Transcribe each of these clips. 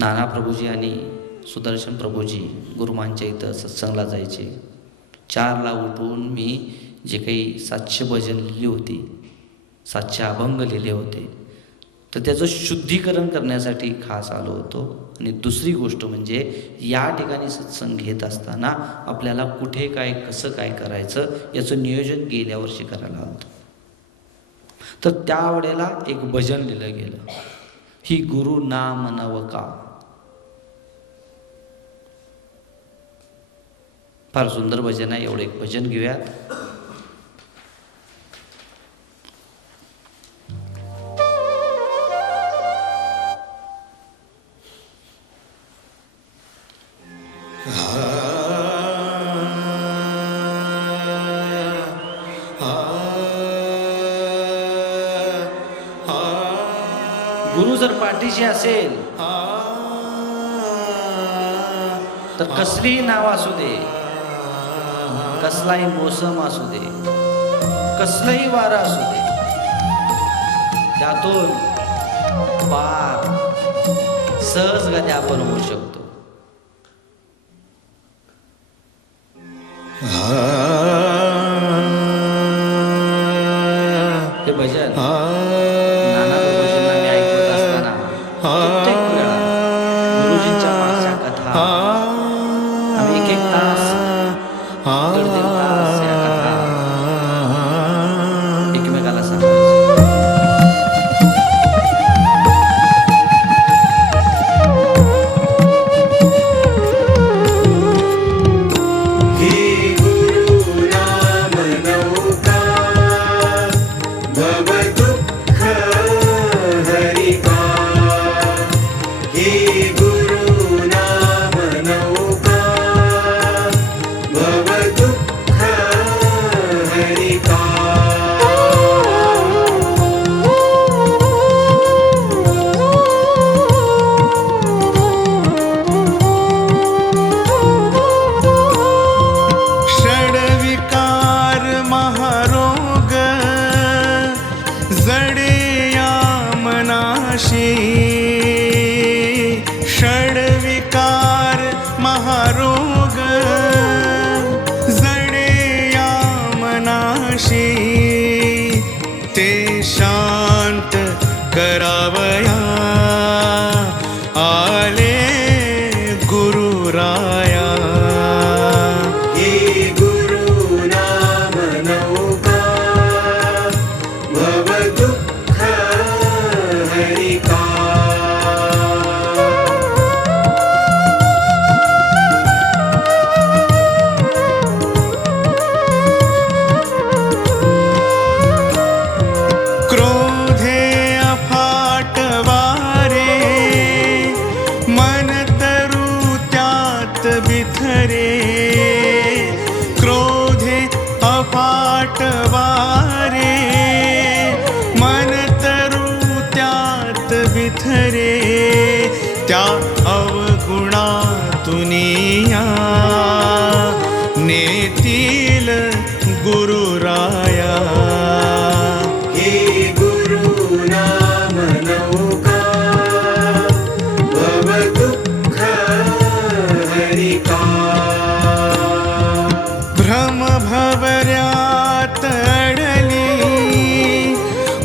नाना प्रभूजी आणि सुदर्शन प्रभूजी गुरुमांच्या इथं सत्संगला जायचे. 4ला उठून मी जे काही 700 भजन लिहिली होती, 700 अभंग लिहिले होते, तर त्याचं शुद्धीकरण करण्यासाठी खास आलो होतो. आणि दुसरी गोष्ट म्हणजे या ठिकाणी सत्संग घेत असताना आपल्याला कुठे काय कसं काय करायचं याचं नियोजन गेल्या वर्षी करायला आलं होतं. तर त्यावेळेला एक भजन लिहिलं गेलं, ही गुरु नाम नवका. फार सुंदर भजन आहे, एवढं एक भजन घेऊयात. गुरु जर पाठीशी असेल तर कसलीही नाव असू दे, कसलाही मोसम असू दे, कसलंही वारं असू दे, त्यातून पार सहजगती आपण होऊ शकतो. हे भजन नाना प्रभूजींना मी ऐकत असताना प्रत्येक वेळा गुरुजींच्या मागच्या कथा आम्ही एक तास, 1.5 तास या कथा एकमेकाला सांगायचो. षड्विकार महारोग जडे या मनाशी, ते शांत करावया आले गुरुराया. हे गुरु नाम नौका भव दुःख हरिका. बिथरे क्रोधे अफाट वारे, मन तरु त्यात बिथरे, त्या अवगुणातुनिया नेतील गुरुराया. हे गुरु नाम नौका भव दुःख हरिका. भ्रम भवऱ्यात अडली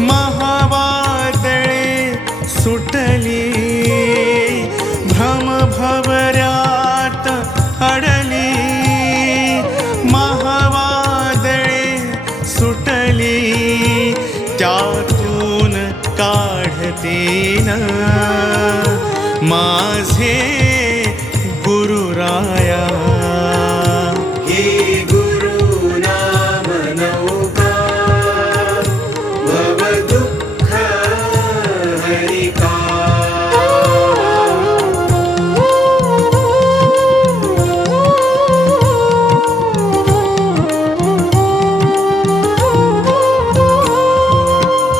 महावादळे सुटली, भ्रम भवऱ्यात अडली महावादळे सुटली, त्यातून काढतीन माझे गुरुराया. हे गुरु नाम नौका भव दुःख हरिका.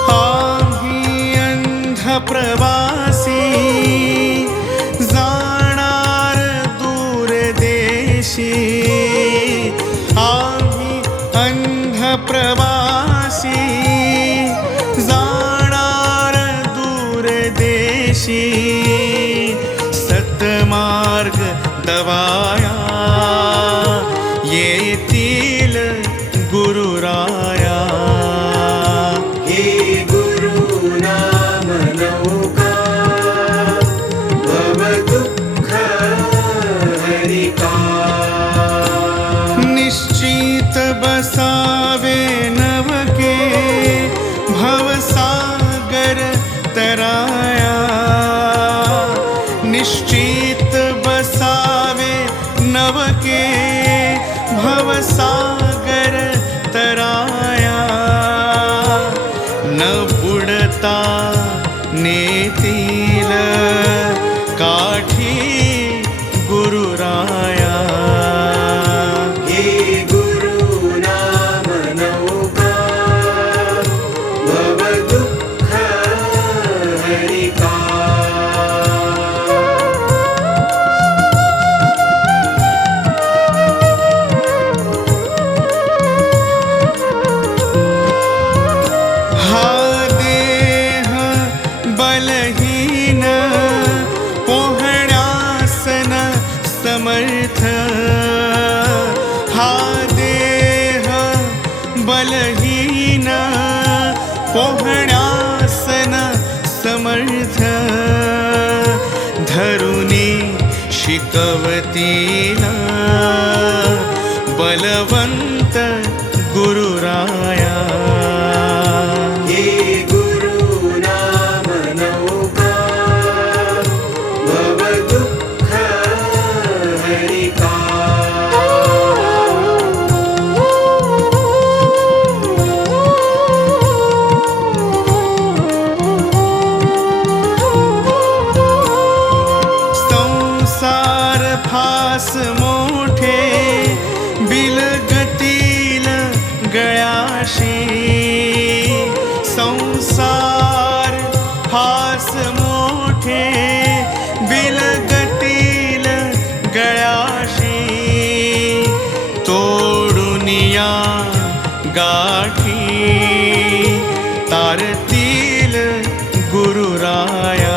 आम्ही अंध प्रवासी जाण निश्चित बसावे नवके भवसागर तराया, न बुडता नेतील काठी गुरुराया. हे गुरु नाम नौका भव दुःख हरिका. बलहीन पोहण्यासन समर्थ, हा देह बलहीन पोहण्यासन समर्थ, धरुनी शिकवतीला बलवंत गुरुराया. फास मोठे बिलगतील गळ्याशी, संसार फास मोठे बिलगतील गळ्याशी, तोडुनिया गाठी तारतील गुरुराया.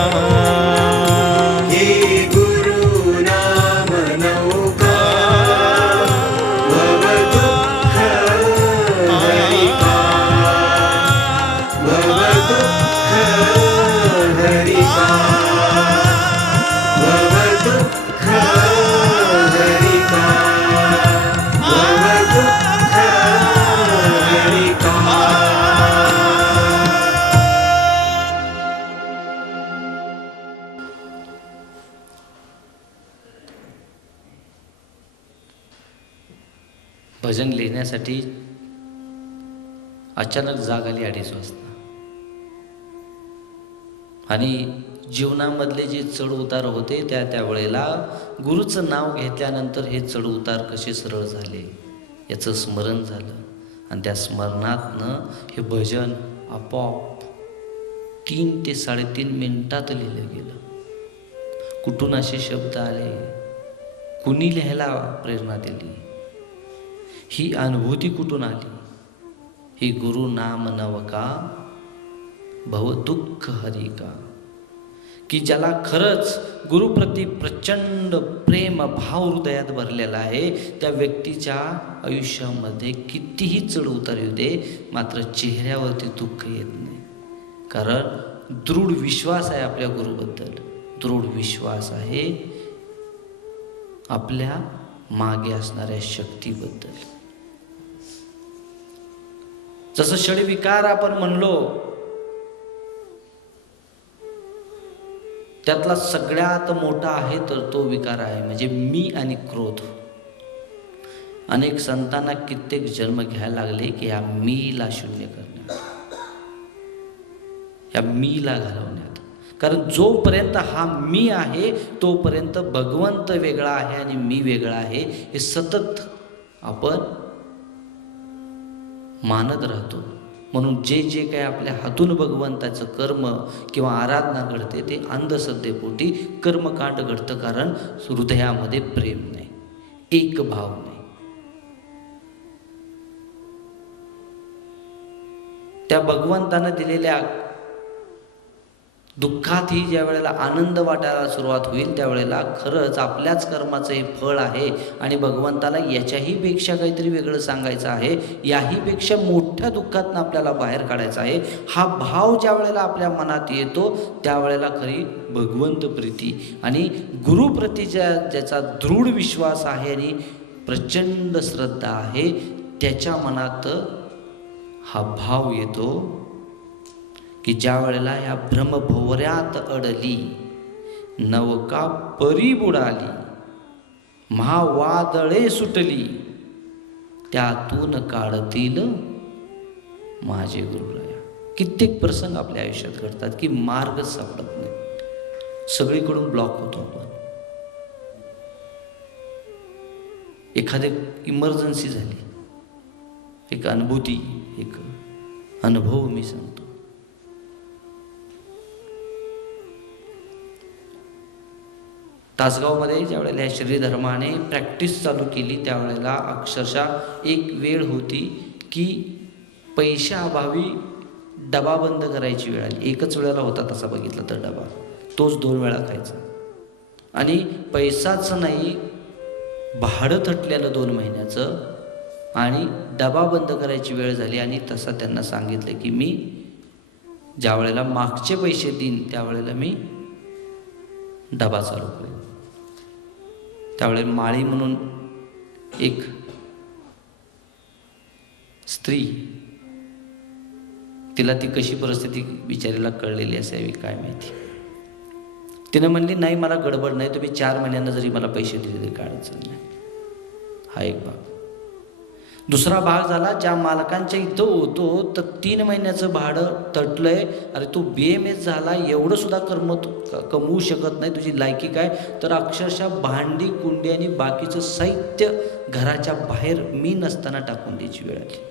भजन लिहिण्यासाठी अचानक जाग आली 2:30 वाजता. आणि जीवनामधले जे चढ उतार होते त्यावेळेला गुरुचं नाव घेतल्यानंतर हे चढ उतार कसे सरळ झाले याचं स्मरण झालं. आणि त्या स्मरणातनं हे भजन आपोआप 3 ते 3.5 मिनिटात लिहिलं गेलं. कुठून असे शब्द आले, कुणी लिहायला प्रेरणा दिली, ही अनुभूती कुठून आली? ही गुरु नाम नवका भव दुःख हरिका. की ज्याला खरंच गुरुप्रती प्रचंड प्रेम भाव हृदयात भरलेला आहे, त्या व्यक्तीच्या आयुष्यामध्ये कितीही चढ उतार येऊ दे, मात्र चेहऱ्यावरती दुःख येत नाही. कारण दृढ विश्वास आहे आपल्या गुरुबद्दल, दृढ विश्वास आहे आपल्या मागे असणाऱ्या शक्तीबद्दल. जसं षडविकार आपण म्हणलो, त्यातला सगळ्यात मोठा आहे तर तो विकार आहे म्हणजे मी आणि क्रोध. अनेक संतांना कित्येक जन्म घ्यायला लागले की या मीला शून्य करण्यात, या मीला घालवण्यात. कारण जोपर्यंत हा मी आहे तोपर्यंत भगवंत वेगळा आहे आणि मी वेगळा आहे हे सतत आपण मानत राहतो. म्हणून जे जे काही आपल्या हातून भगवंताचं कर्म किंवा आराधना घडते ते अंधश्रद्धेपोटी कर्मकांड घडतं. कारण हृदयामध्ये प्रेम नाही, एक भाव नाही. त्या भगवंतानं दिलेल्या दुःखातही ज्या वेळेला आनंद वाटायला सुरुवात होईल त्यावेळेला खरंच आपल्याच कर्माचं हे फळ आहे आणि भगवंताला याच्याही पेक्षा काहीतरी वेगळं सांगायचं आहे, याही पेक्षा मोठ्या दुःखातनं आपल्याला बाहेर काढायचं आहे. हा भाव ज्या वेळेला आपल्या मनात येतो त्यावेळेला खरी भगवंत प्रीती आणि गुरुप्रतीच्या ज्याचा दृढ विश्वास आहे आणि प्रचंड श्रद्धा आहे त्याच्या मनात हा भाव येतो की ज्या वेळेला ह्या भ्रमभोवऱ्यात अडली, नवका परी बुडाली, महावादळे सुटली, त्यातून काढतील माझे गुरुराया. कित्येक प्रसंग आपल्या आयुष्यात घडतात की मार्ग सापडत नाही, सगळीकडून ब्लॉक होतो आपण. एखादी इमर्जन्सी झाली, एक अनुभूती, एक अनुभव मी सांगतो. तासगावमध्ये ज्या वेळेला या श्रीधर्माने प्रॅक्टिस चालू केली त्यावेळेला अक्षरशः एक वेळ होती की पैशाअभावी डबा बंद करायची वेळ आली. एकच वेळेला होता तसा बघितला तर डबा, तोच 2 वेळा खायचा. आणि पैसाच नाही, भाडं थटलेलं 2 महिन्याचं, आणि डबा बंद करायची वेळ झाली. आणि तसा त्यांना सांगितलं की मी ज्या वेळेला मागचे पैसे देईन त्यावेळेला मी डबा चालू करेन. त्यावेळेला माळी म्हणून एक स्त्री, तिला ती कशी परिस्थिती बिचारीला कळलेली असावी काय माहिती, तिनं म्हणली नाही मला गडबड नाही, तुम्ही 4 महिन्यांना जरी मला पैसे दिले तरी काय अडचण नाही. हा एक भाग. दुसरा भाग झाला, ज्या मालकांच्या इथं होतो तर 3 महिन्याचं भाडं तटलंय, अरे तू BMS झाला, एवढं सुद्धा कमवू शकत नाही, तुझी लायकी काय, तर अक्षरशः भांडी कुंडी आणि बाकीचं साहित्य घराच्या बाहेर मी नसताना टाकून द्यायची वेळ आली.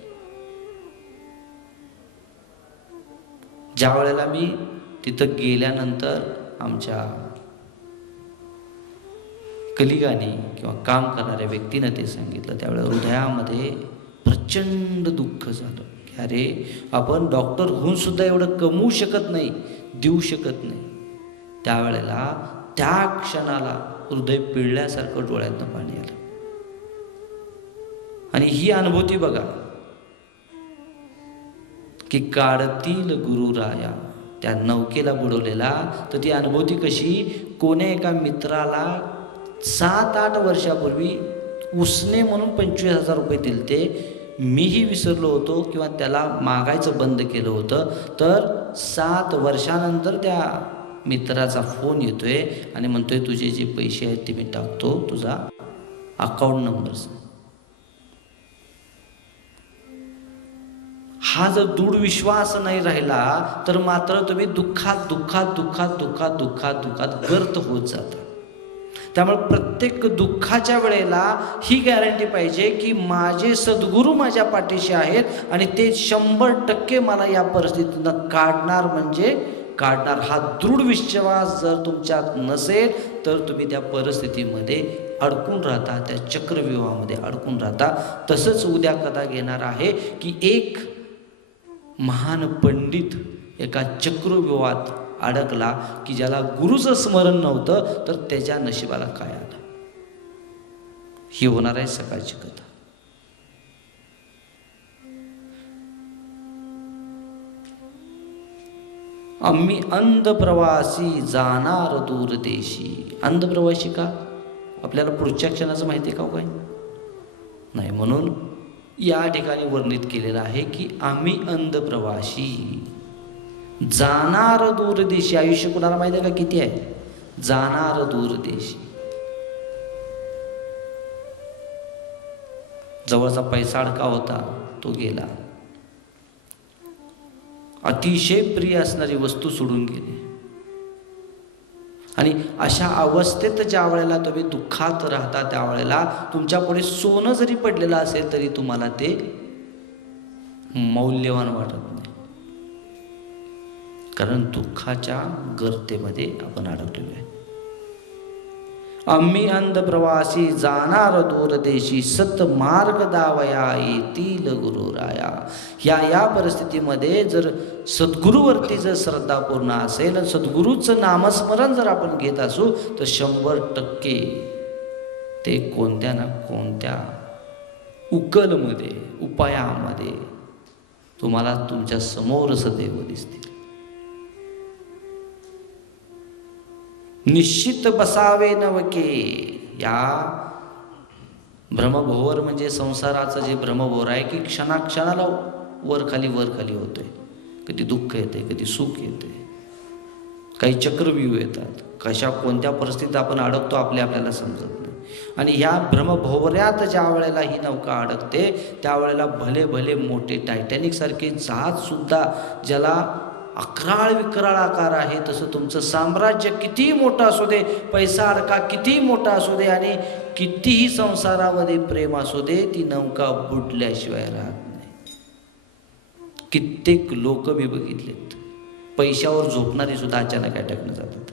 ज्या वेळेला मी तिथं गेल्यानंतर आमच्या कलिगाने किंवा काम करणाऱ्या व्यक्तीनं ते सांगितलं, त्यावेळेला हृदयामध्ये प्रचंड दुःख झालं की अरे आपण डॉक्टर होऊन सुद्धा एवढं कमवू शकत नाही, देऊ शकत नाही. त्यावेळेला त्या क्षणाला हृदय पिळल्यासारखं डोळ्यातनं पाणी आलं. आणि ही अनुभूती बघा की काढतील गुरुराया, त्या नौकेला बुडवलेला, तर ती अनुभूती कशी, कोण्या एका मित्राला 7-8 वर्षापूर्वी उसने म्हणून 25,000 रुपये दिलते, मीही विसरलो होतो किंवा त्याला मागायचं बंद केलं होतं. तर 7 वर्षानंतर त्या मित्राचा फोन येतोय आणि म्हणतोय तुझे जे पैसे आहेत ते मी टाकतो, तुझा अकाउंट नंबर सांग. हा जर दृढ विश्वास नाही राहिला तर मात्र तुम्ही दुःखात दुःखात दुःखात दुःखात दुःखात दुःखात गर्त होत जाता. त्यामुळे प्रत्येक दुःखाच्या वेळेला ही गॅरंटी पाहिजे की माझे सद्गुरू माझ्या पाठीशी आहेत आणि ते 100% मला या परिस्थितीतून काढणार म्हणजे काढणार. हा दृढ विश्वास जर तुमच्यात नसेल तर तुम्ही त्या परिस्थितीमध्ये अडकून राहता, त्या चक्रव्यूहामध्ये अडकून राहता. तसंच उद्या कथा घेणार आहे की एक महान पंडित एका चक्रव्यूहात अडकला की ज्याला गुरुचं स्मरण नव्हतं, तर त्याच्या नशिबाला काय आलं. ही होणार आहे सकाळची कथा. आम्ही अंध प्रवासी जाणार दूर देशी. अंध प्रवासी का, आपल्याला पुढच्या क्षणाचं माहिती आहे का काय नाही, म्हणून या ठिकाणी वर्णित केलेलं आहे की आम्ही अंध प्रवासी जाणार दूर देशी. आयुष्य कुणाला माहिती आहे का किती आहे, जाणार दूर देशी. जवळचा पैसा अडका होता तो गेला, अतिशय प्रिय असणारी वस्तू सोडून गेली. आणि अशा अवस्थेत ज्या वेळेला तुम्ही दुःखात राहता त्यावेळेला तुमच्या पुढे सोनं जरी पडलेलं असेल तरी तुम्हाला ते मौल्यवान वाटत नाही, कारण दुःखाच्या गर्तेमध्ये आपण अडकलेलो आहे. आम्ही अंध प्रवासी जाणार दूर देशी, सत मार्ग दावया येतील गुरुराया. या परिस्थितीमध्ये जर सद्गुरूवरती जर श्रद्धा पूर्ण असेल, सद्गुरूचं नामस्मरण जर आपण घेत असू तर 100% ते कोणत्या ना कोणत्या उकलमध्ये, उपायामध्ये तुम्हाला तुमच्या समोर सदैव दिसतील. निश्चित बसावे नवके. या भ्रमभोवर म्हणजे संसाराचं जे भ्रमभोर आहे की काही चक्रव्यूह येतात, कशा कोणत्या परिस्थितीत आपण अडकतो आपल्याला समजत नाही. आणि ह्या भ्रमभोवऱ्यात ज्या वेळेला ही नौका अडकते त्यावेळेला भले भले मोठे टायटॅनिकसारखे जहाजसुद्धा, ज्याला अकराळ विकराळ आकार आहे, तसं तुमचं साम्राज्य कितीही मोठं असू दे, पैसा अडका कितीही मोठा असू दे आणि कितीही संसारामध्ये प्रेम असू दे, ती नौका बुडल्याशिवाय राहत नाही. कित्येक लोक मी बघितलेत, पैशावर झोपणारी सुद्धा अचानक अटॅकनं जातात.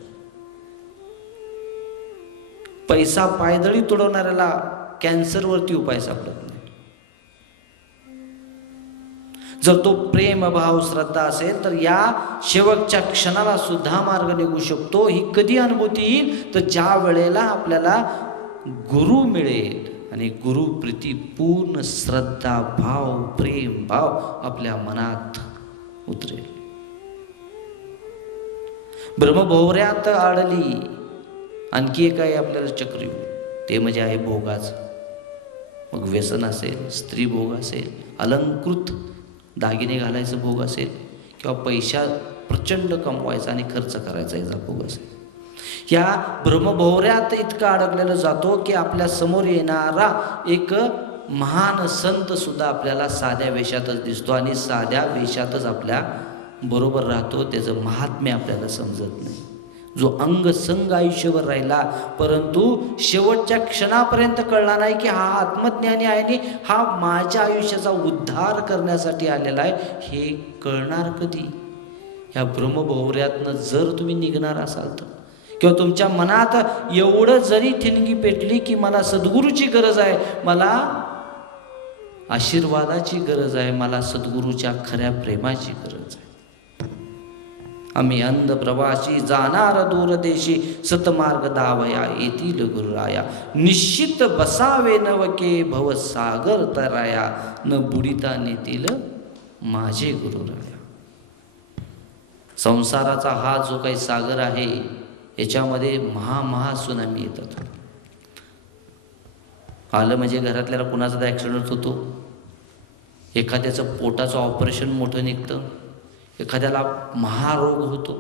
पैसा पायदळी तुडवणाऱ्याला कॅन्सरवरती उपाय सापडत नाही. जर तो प्रेम भाव श्रद्धा असेल तर या शेवटच्या क्षणाला सुद्धा मार्ग निघू शकतो. ही कधी अनुभूती येईल तर ज्या वेळेला आपल्याला गुरु मिळेल आणि गुरुप्रीती पूर्ण श्रद्धा भाव प्रेम भाव आपल्या मनात उतरेल. ब्रह्मभोवऱ्यात अडली आणखी एक आहे आपल्याला चक्रीव, ते म्हणजे आहे भोगाच. मग व्यसन असेल, स्त्री भोग असेल, अलंकृत दागिने घालायचं भोग असेल, किंवा पैसा प्रचंड कमवायचा आणि खर्च करायचा याचा भोग असेल. या ब्रह्मभोवऱ्यात इतका अडकलेला जातो की आपल्या समोर येणारा एक महान संत सुद्धा आपल्याला साध्या वेशातच दिसतो आणि साध्या वेशातच आपल्या बरोबर राहतो. त्याचं महात्म्य आपल्याला समजत नाही. जो अंग संग आयुष्यभर राहिला परंतु शेवटच्या क्षणापर्यंत कळला नाही की हा आत्मज्ञानी आहे आणि हा माझ्या आयुष्याचा उद्धार करण्यासाठी आलेला आहे, हे कळणार कधी? ह्या ब्रह्मभोवऱ्यातनं जर तुम्ही निघणार असाल तर, किंवा तुमच्या मनात एवढं जरी ठिणगी पेटली की मला सद्गुरूची गरज आहे, मला आशीर्वादाची गरज आहे, मला सद्गुरूच्या खऱ्या प्रेमाची गरज आहे. आम्ही अंध प्रवासी जाणार दूर देशी, सतमार्ग दावया येतील गुरुराया. निश्चित बसावे नवके भव सागर तराया, न बुडिता नेतील माझे गुरुराया. संसाराचा हा जो काही सागर आहे याच्यामध्ये महा सुनामी येतात. आलं म्हणजे घरातल्याला कुणाचा तर ॲक्सिडेंट होतो, एखाद्याचं पोटाचं ऑपरेशन मोठं निघतं, एखाद्याला महारोग होतो,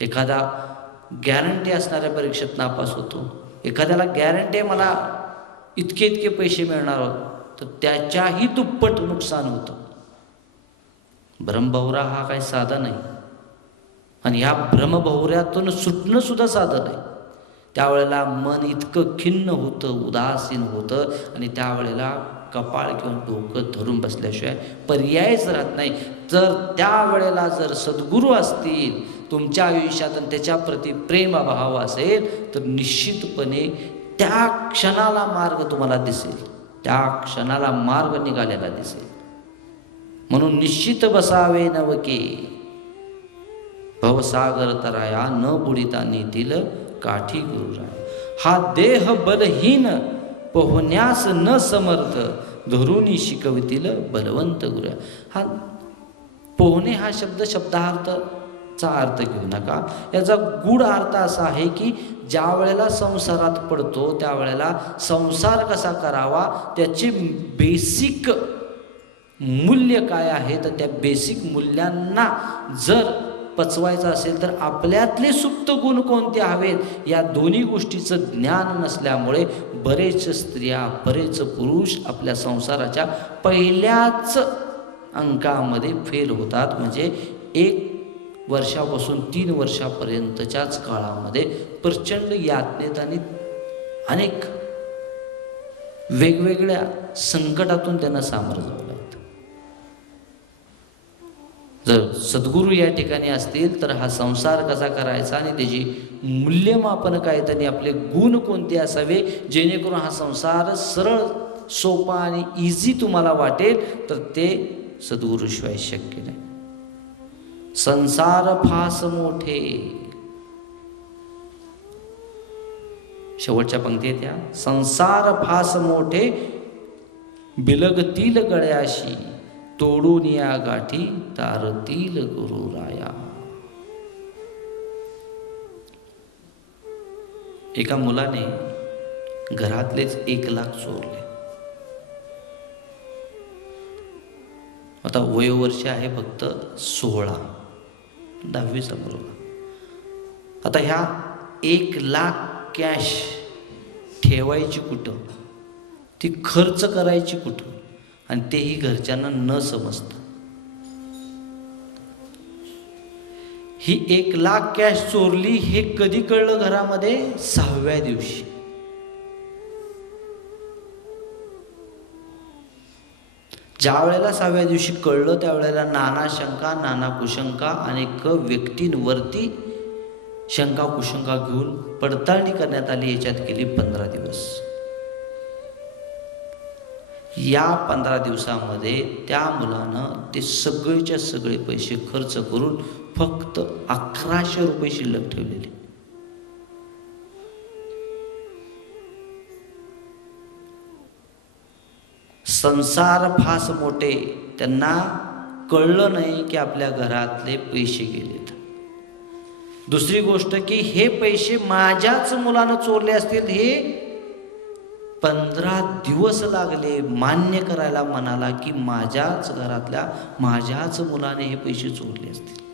एखादा गॅरंटी असणाऱ्या परीक्षेत नापास होतो, एखाद्याला गॅरंटी आहे मला इतके पैसे मिळणार आहोत तर त्याच्याही दुप्पट नुकसान होतं. ब्रह्मभोवरा हा काही साधा नाही आणि ह्या ब्रह्मभोवऱ्यातून सुटणं सुद्धा साधं नाही. त्यावेळेला मन इतकं खिन्न होतं, उदासीन होतं आणि त्यावेळेला कपाळ किंवा डोकं धरून बसल्याशिवाय पर्यायच राहत नाही. जर त्यावेळेला जर सद्गुरू असतील तुमच्या आयुष्यात आणि त्याच्याप्रती प्रेमभाव असेल तर निश्चितपणे त्या क्षणाला मार्ग तुम्हाला दिसेल, त्या क्षणाला मार्ग निघालेला दिसेल. म्हणून निश्चित बसावे नवके भवसागर तराया, न बुडिता नेतील काठी गुरुराया. हा देह बलहीन पोहण्यास न समर्थ, धरुनी शिकवतील बलवंत गुरुया. हा पोहणे हा शब्दार्थाचा अर्थ घेऊ नका. याचा गूढ अर्थ असा आहे की ज्या वेळेला संसारात पडतो त्यावेळेला संसार कसा करावा त्याचे बेसिक मूल्य काय आहे, तर त्या बेसिक मूल्यांना जर पचवायचं असेल तर आपल्यातले सुप्त गुण कोणते हवेत, या दोन्ही गोष्टीचं ज्ञान नसल्यामुळे बरेच स्त्रिया बरेच पुरुष आपल्या संसाराच्या पहिल्याच अंकामध्ये फेल होतात. म्हणजे 1 वर्षापासून 3 वर्षापर्यंतच्याच काळामध्ये प्रचंड यातनेत आणि अनेक वेगवेगळ्या संकटातून त्यांना सामोरं जावं लागतं. जर सद्गुरू या ठिकाणी असतील तर हा संसार कसा करायचा आणि त्याची मूल्यमापन काय, त्यांनी आपले गुण कोणते असावे जेणेकरून हा संसार सरळ सोपा आणि इझी तुम्हाला वाटेल, तर ते सद्गुरूशिवाय शक्य नाही. संसार फास मोठे, शेवटच्या पंक्तीत या संसार फास मोठे, बिलगतील गळ्याशी, तोडून या गाठी तारतील गुरुराया. एका मुलाने घरातलेच 1 लाख चोरले. आता वयोवर्ष आहे फक्त 16, 10वीचा मुलगा. आता ह्या 1 लाख कॅश ठेवायची कुठं, ती खर्च करायची कुठं, आणि तेही घरच्यांना न समजता. ही 1 लाख कॅश चोरली हे कधी कळलं घरामध्ये? 6व्या दिवशी. ज्या वेळेला 6व्या दिवशी कळलं त्यावेळेला नाना शंका नाना कुशंका अनेक व्यक्तींवरती शंका कुशंका घेऊन पडताळणी करण्यात आली. याच्यात गेली 15 दिवस. या 15 दिवसामध्ये त्या मुलानं ते सगळेच्या सगळे पैसे खर्च करून फक्त 1100 रुपये शिल्लक ठेवलेले. संसार फास मोठे, त्यांना कळलं नाही की आपल्या घरातले पैसे गेलेत. दुसरी गोष्ट की हे पैसे माझ्याच मुलानं चोरले असतील, हे 15 दिवस लागले मान्य करायला मनाला की माझ्याच घरातल्या माझ्याच मुलाने हे पैसे चोरले असतील.